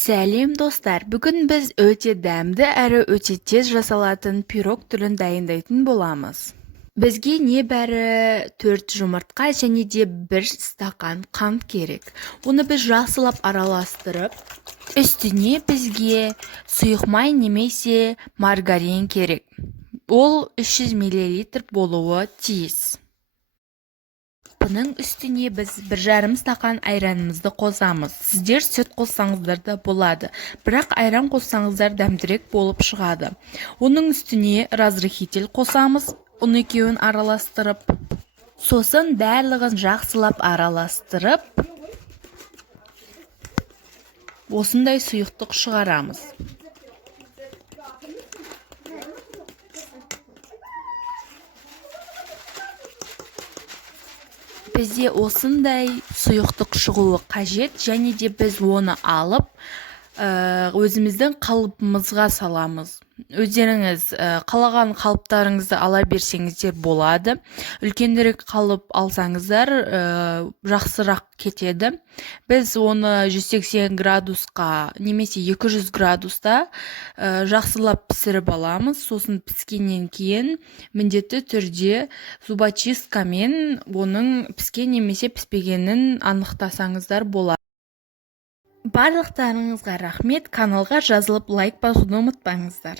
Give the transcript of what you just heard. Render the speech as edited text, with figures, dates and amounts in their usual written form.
Сәлем достар, бүгін біз өте дәмді әрі өте тез жасалатын пирог түрін дайындайтын боламыз. Бізге небәрі 4 жұмыртқа және де 1 стакан қант керек. Оны біз жақсылап араластырып, үстіне бізге сұйық май немесе маргарин керек. Ол 300 мл болуы тиіс. Бұның үстіне біз 1,5 стакан айранымызды қосамыз. Сіздер сүт қоссаңыздар да болады, бірақ айран қоссаңыздар дәмдірек болып шығады. Оның үстіне разрыхитель қосамыз, оны екеуін араластырып, сосын барлығын жақсылап араластырып, осындай сұйықтық шығарамыз. Бізде осындай сұйықтық шығуы қажет, және де біз оны алып, өзіміздің қалыпымызға саламыз. Өздеріңіз қалаған қалыптарыңызды ала берсеңіздер болады. Үлкендірек қалып алсаңыздар жақсырақ кетеді. Біз оны 180 градусқа немесе 200 градуста жақсылап пісіріп аламыз. Сосын піскеннен кейін міндетті түрде зубочисткамен оның піскен немесе піспегенін анықтасаңыздар болады. Барлықтарыңызға рахмет, каналға жазылып лайк басуды ұмытпаңыздар.